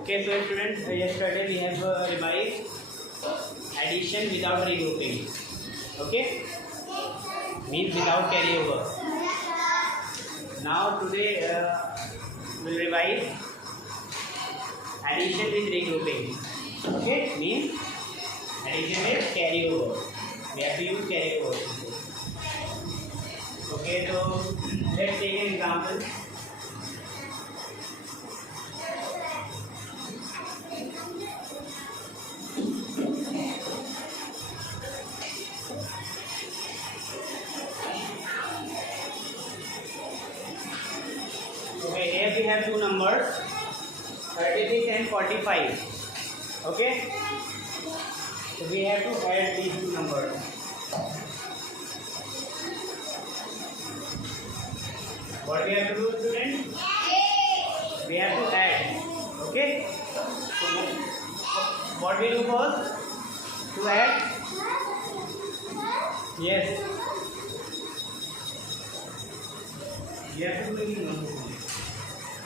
Okay, so students, yesterday we have revised addition without regrouping. Okay, means without carryover. Now today we'll revise addition with regrouping. Okay, means addition with carryover. We have to use carryover. Okay, so let's take an example. Okay, here we have two numbers, 36 and 45. Okay, so we have to add these two numbers. What we have to do, students? We have to add. Okay, so what we do first? To add? Yes. You have to do it.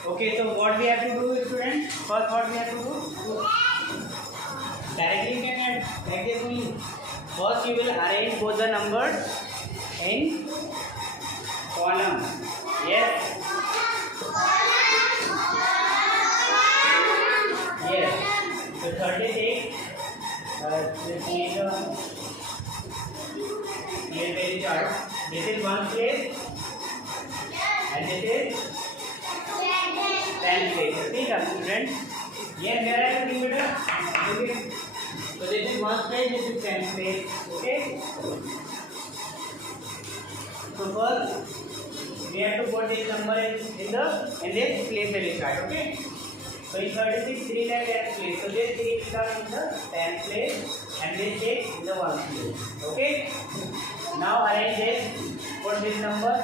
Okay, so what we have to do, students? First, what we have to do? Directly we can add like this only. First, you will arrange both the numbers in column. Yes. Yes. So 36. Let's make a clear page chart. This is one place, and this is 10 place. ठीक है students? ये मेरा है metre. Okay. So this is one place. This is 10 place. Okay. So first we have to put this number in this place where we start. Okay. So in 36, 3 like 10 place. So this 3 will come in the 10 place, and this 6 in the 1 place. Okay. Now arrange this. Put this number.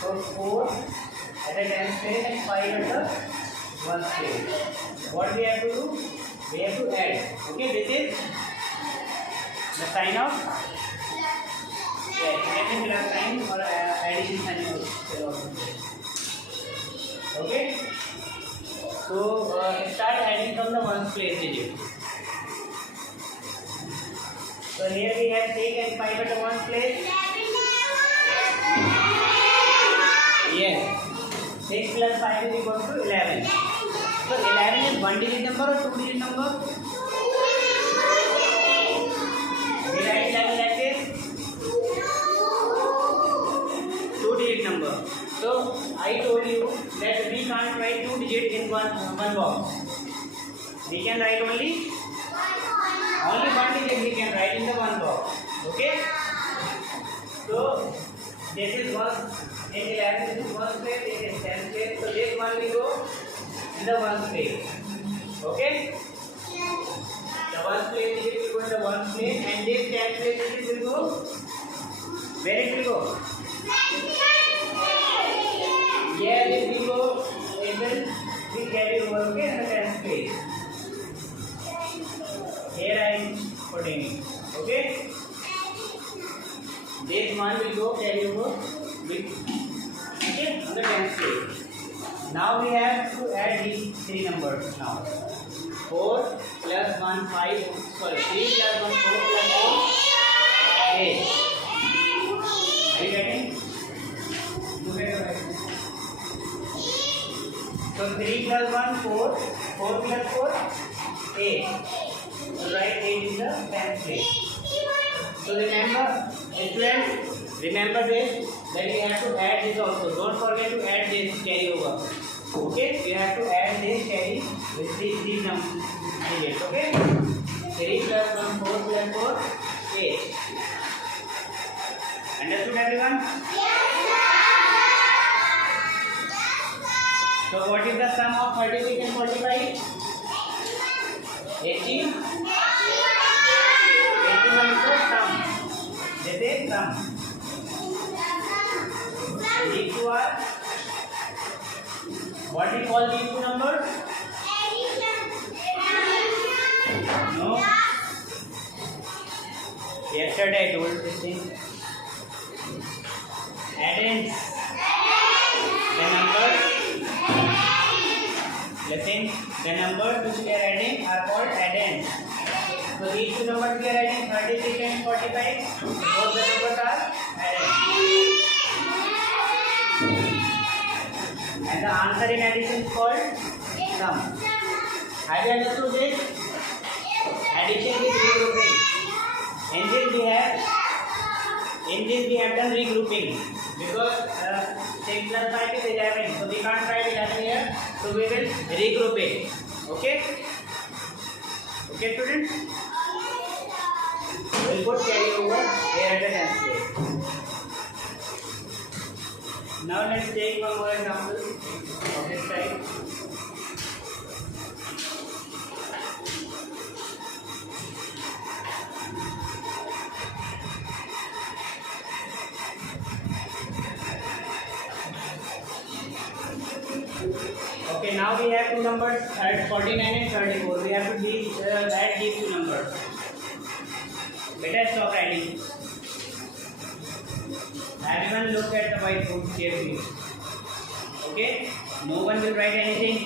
So 4 at the 10th place and 5 at the 1st place. What we have to do? We have to add. Okay, this is the sign of adding plus sign or addition sign. Okay. So start adding from the 1st place digit. So here we have 6 and 5 at the 1st place. Yes. 6 plus 5 is equal to 11. So 11 is 1 digit number or 2 digit number? We write 11 like this. 2 digit number. So I told you that we can't write 2 digit in one box. We can write only 1 digit we can write in the one box. Okay? So this is 1. In 11, this is 1st place, this is 10th place. So this one will go in the 1st place. Okay? The 1st place digit will go in the 1st place, and this 10th place digit will go. Where it will go? Here it will go. It will be carried over. Okay, in the 10th place. Here I am putting it. Okay? This one will go carry over with. Okay, on the 10th place. Now we have to add these 3 numbers now. 4 plus 1, 5, sorry, 3 plus 1, 4 plus 4, 8. Are you getting? So 3 plus 1, 4, 4 plus 4, 8. So write 8 in the 10th place. So remember, students, remember this, that we have to add this also. Don't forget to add this carry over. Okay, you have to add this carry with these numbers. Okay, 3 plus 1, 4 plus 4, 8. Understood everyone? So what is the sum of 36 and 45? 80. 81 is the sum. This is sum. These two are, what we call these two numbers? No. Yesterday I told this thing. Add in the numbers. Let's then the numbers which we are adding are called addends. So these two numbers we are adding 36 and 45. Both the numbers are addends. And the answer in addition is called sum. Have you understood this? Addition is regrouping. In this we have done regrouping because 6 plus 5 is 11. So we can't write 11 here. So we will regroup it. Okay? Okay, students? We will put carry over here at the tens place. Now let's take one more example of this type. Okay, now we have two numbers 49 and 34. We have to add these two numbers. Better stop writing. Everyone look at the whiteboard carefully. Okay? No one will write anything.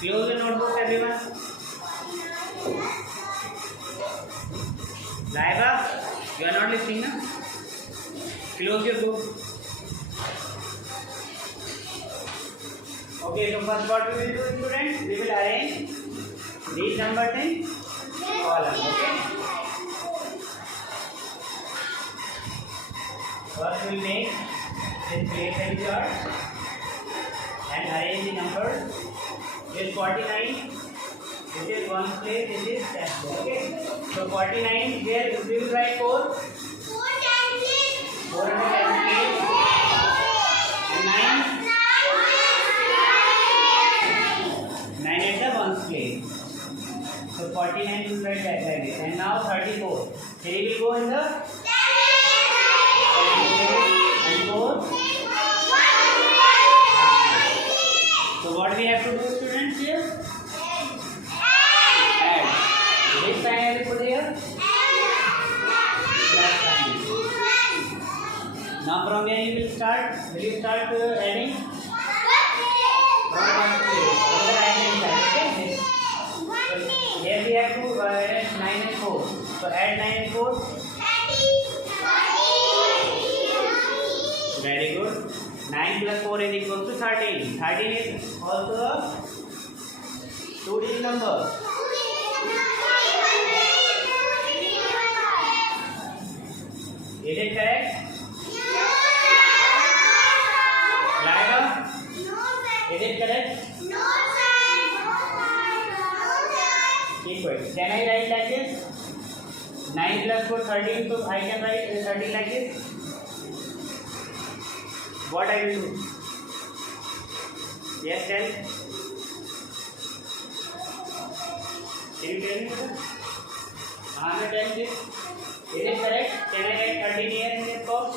Close the notebook, everyone. Laiba, you are not listening, na? Close your book. Okay, so first what we will do, students? We will arrange these numbers in column. Okay? First we will make this place and chart and arrange the numbers. This 49. This is one place. This is 10. Okay? So 49 here we will write 4. 4 and 9. 9 at the ones place. So 49 will write that like this. And now 34. 3 will go in the and 4. So what we have to do, students, here? Add. Which sign I will put here? Plus sign. Now from where you will start? Will you start adding? From one place. From the right hand side. Okay? So here we have to add 9 and 4. So add 9 and 4. Very good. 9 plus 4 is equal to 13. 13 is also a 2-digit number. Is it correct? Laila? Is it correct? Keep quiet. Can I write like this? 9 plus 4, 13. So I can write 13 like this. What I will do? Yes, tell. Can you tell me, sir? Tell this. Is it correct? Can I write 13 here in this box?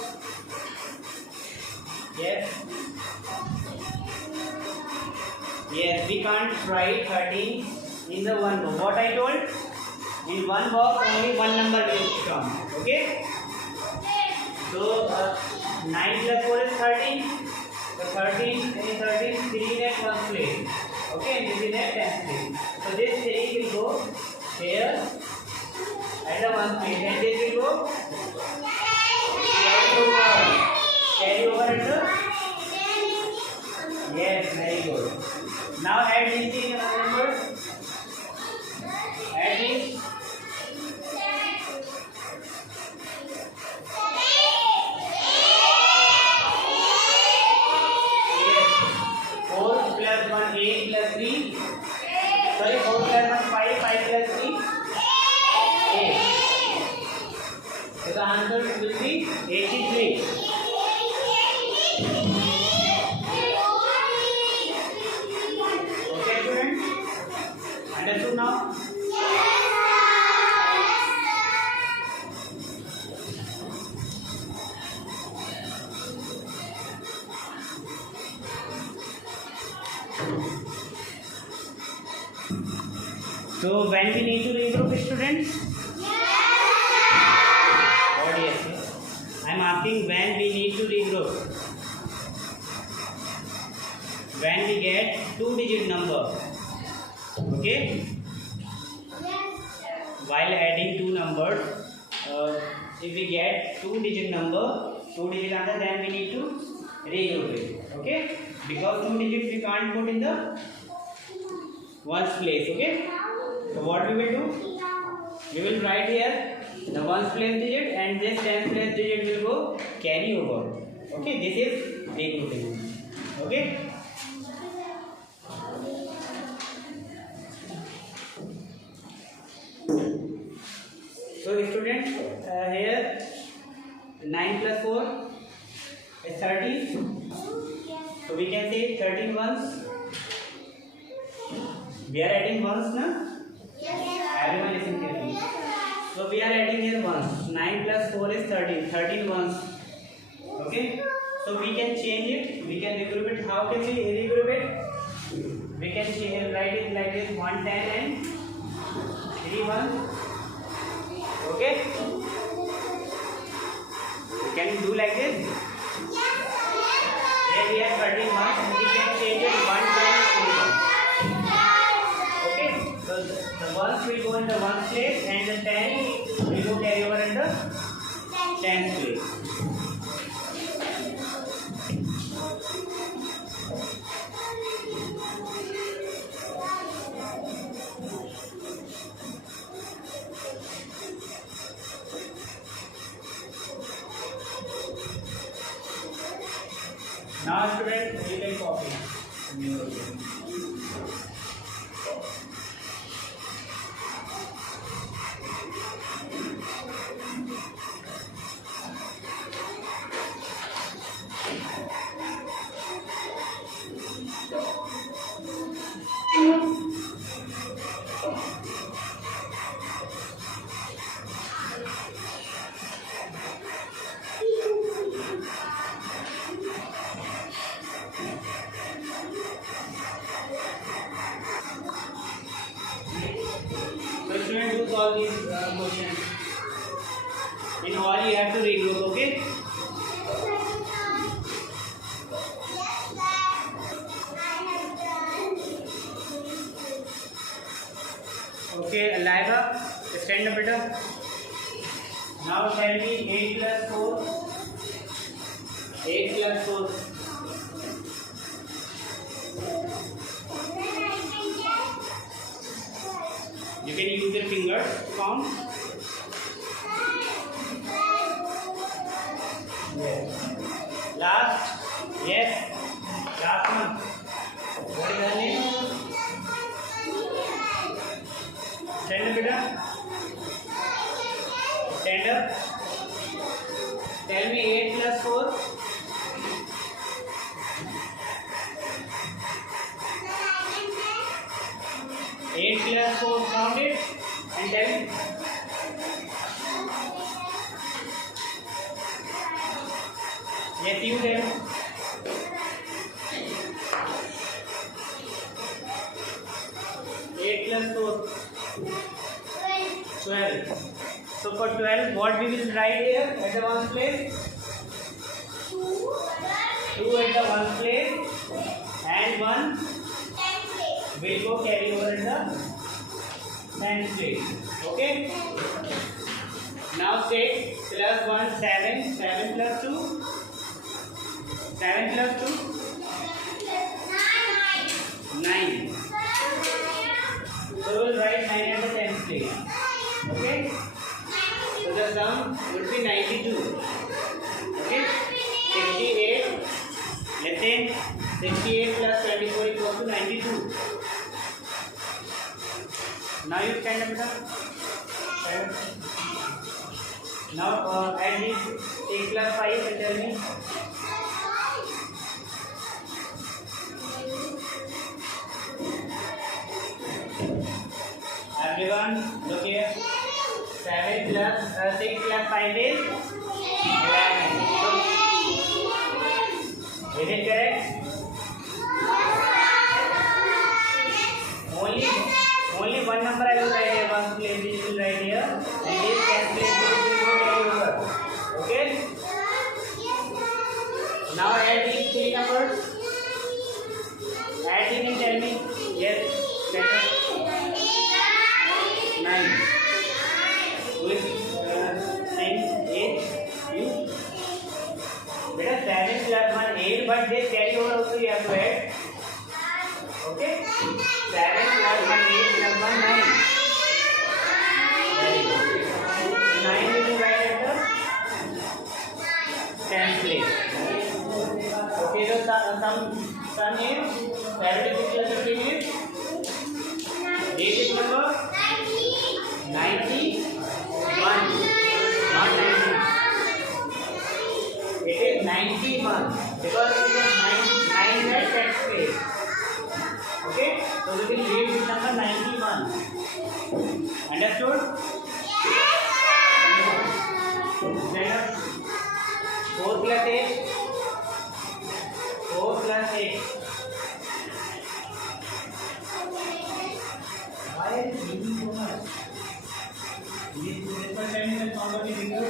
Yes. Yes, we can't write 13 in the one box. What I told? In one box only one number will come. Okay? So 9 plus 4 is 13. So 13 is 13, 3 is at 1st place. Okay, this is at 10th place. So this 3 will go here at the 1st place. And this will go carry over at the. Yes, very good. Now add these things numbers. Add these. Sorry, 4 plus 1, 5, 5 plus 3, 8. So the answer will be 83. Okay, students? Understood now? So when we need to regroup, students? What yes? I am asking when we need to regroup. when we get two-digit number. Okay. While adding two numbers, if we get two-digit number, two-digit answer, then we need to regroup it. Okay. Because two digits we can't put in the ones place. Okay. So what we will do? We will write here the ones place digit and this tens place digit will go carry over. Okay, this is regrouping. Okay. So students, here 9 plus 4 is 13. So we can say 13 ones. We are adding ones now. Everyone listen carefully. So we are adding here ones. 9 plus 4 is 13. 13 ones. Okay. So we can change it. We can regroup it. How can we regroup it? We can change, write it like this: 1 10 and 3 1. Okay. Can you do like this? Here we have 13 ones. We can change it 1 10 3 1. Okay. So the ones will go in the ones place and the 10 will go carry over in the tens place. Now students, you can copy. Solve these questions. In all, you have to regroup. Okay. Okay, Aliva, stand up, beta. Now tell me 8 plus 4. 8 plus 4. You can use your fingers to count. Yes. Last. Yes. Last one. What is her name? Stand up, beta. Stand up. Tell me 8 plus 4. 8 plus 4, count it and tell me. Yes, you tell. 8 plus 4. 12. So for 12, what we will write here at the ones place? 2 at the ones place and 1 will go carry over in the tens place. Okay. Now say plus 1 7. 7 plus 2. 7 plus 2. 9. So we will write 9 at the tens place. Okay. So the sum would be 92. Okay. 68. Let's say 68 plus 24 equals to 92. Now you stand up, beta. Now add this 8 plus 5 and tell me. Everyone, look here. 7 plus 6 plus 5 is 11. Is it correct? Only one number I will write here. One place this will write here, and this can place this will go carry over. Okay. Now add these three numbers. Yes. 9. Who is saying 8? You? Beta 7 plus 1 8, but they carry over also you have to add. Okay? 7 plus 1 8 plus 1 9. Very good. 9 will be right at the 10th place. Okay, so some is 76 plus 15 is digit number 91, not 90. It is 91 because it is 9 at 10th place. Okay, so we will read this number 91. Understood? Then 4 plus 8. 4 plus 8. Why are you thinking so much? This paper time is not finger.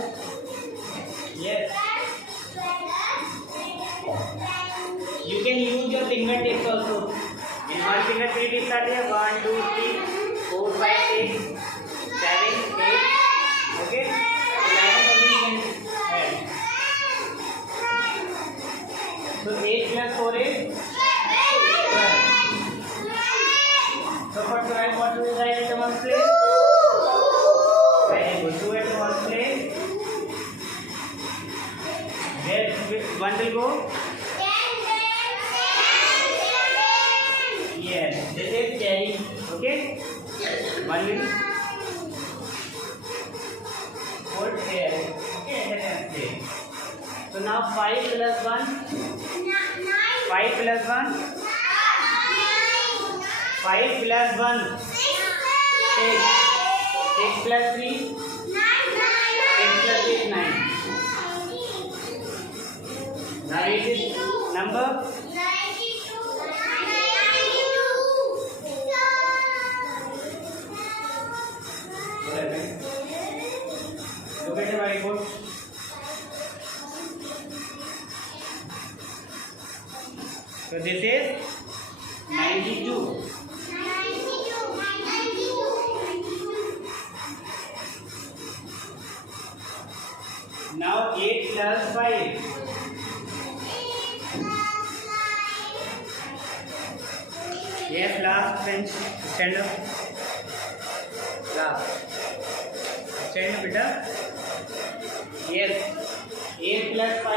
Yes. You can use your fingertips also. In one finger 3 tips are there. 1, 2, 3, 4, 5, 6, 7, 8. Okay. So 8 plus 4 is 12. So for 12, what do we write at the one place? Very good. 2 at the one place. Where one will go? Yes, this is carry. Okay. One will put here. Okay, at the 10th place. So now 5 plus 1. 5 plus 1. 5 plus 1. 6. 6 plus 3. 6 plus 3 is 9. Now it is number. Look at the whiteboard. So this is 92. Now 8 plus 5. Yes, last bench. Stand up. Last. Stand up, beta. Yes. 8 plus 5.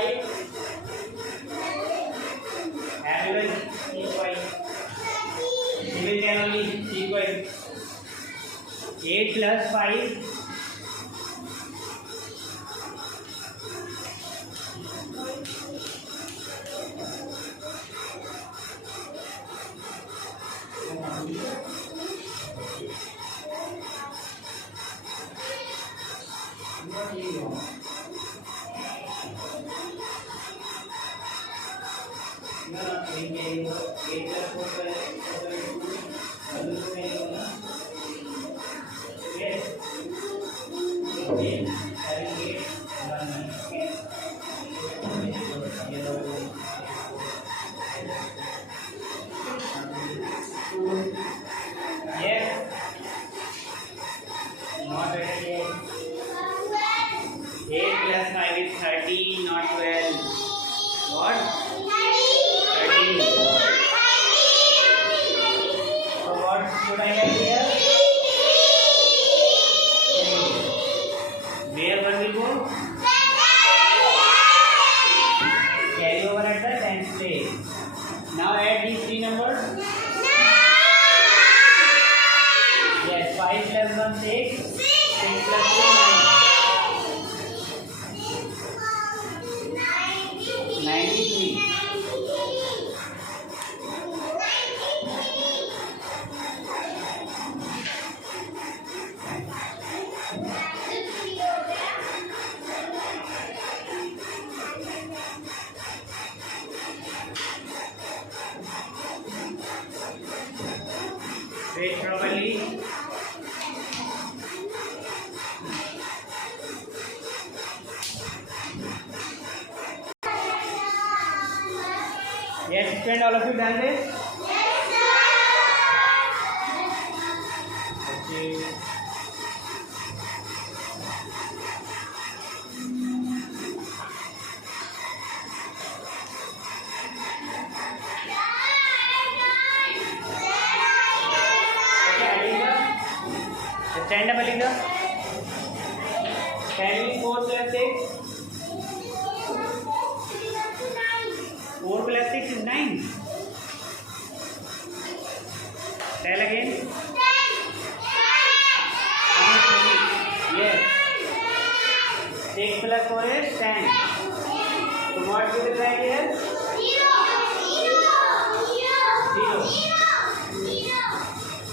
Everyone equal. Civil can only equal. 8 plus 5. Now add these three numbers. Yes, 5 plus 1 6, 6 plus 2 9. 93. Wait properly. Yes, friend, all of you done this? Yes, sir. Stand up, Alinda. Standing 4 plus 6. 4 plus 6 is 9. Tell again. Yes. 6 plus 4 is 10. So what we will write here? 0.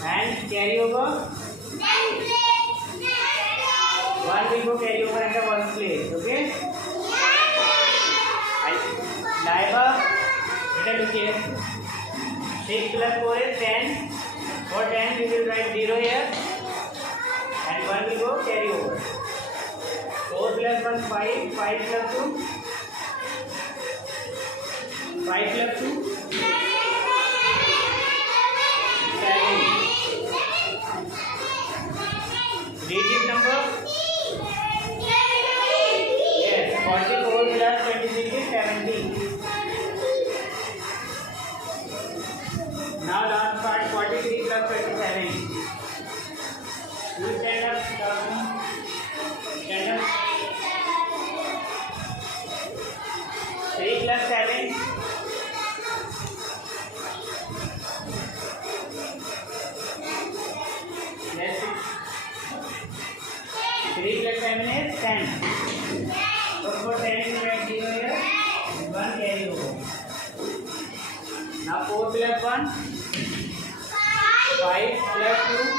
And carry over. 1 will go carry over at the first place. Okay? Laiba, better look here. 6 plus 4 is 10. For 10 we will write 0 here. And 1 will go carry over. 4 plus 1 5. 5 plus 2. 5 plus 2. 7. Digit number? Yes. 44 plus 26 is 70. Now last part, 43 plus 27. You stand up, stand up. 3 plus 7. Yes. 3 plus 7 is 10. So for 10 you write 0 here. 1 carry over. Now 4 plus 1. 5 plus 2.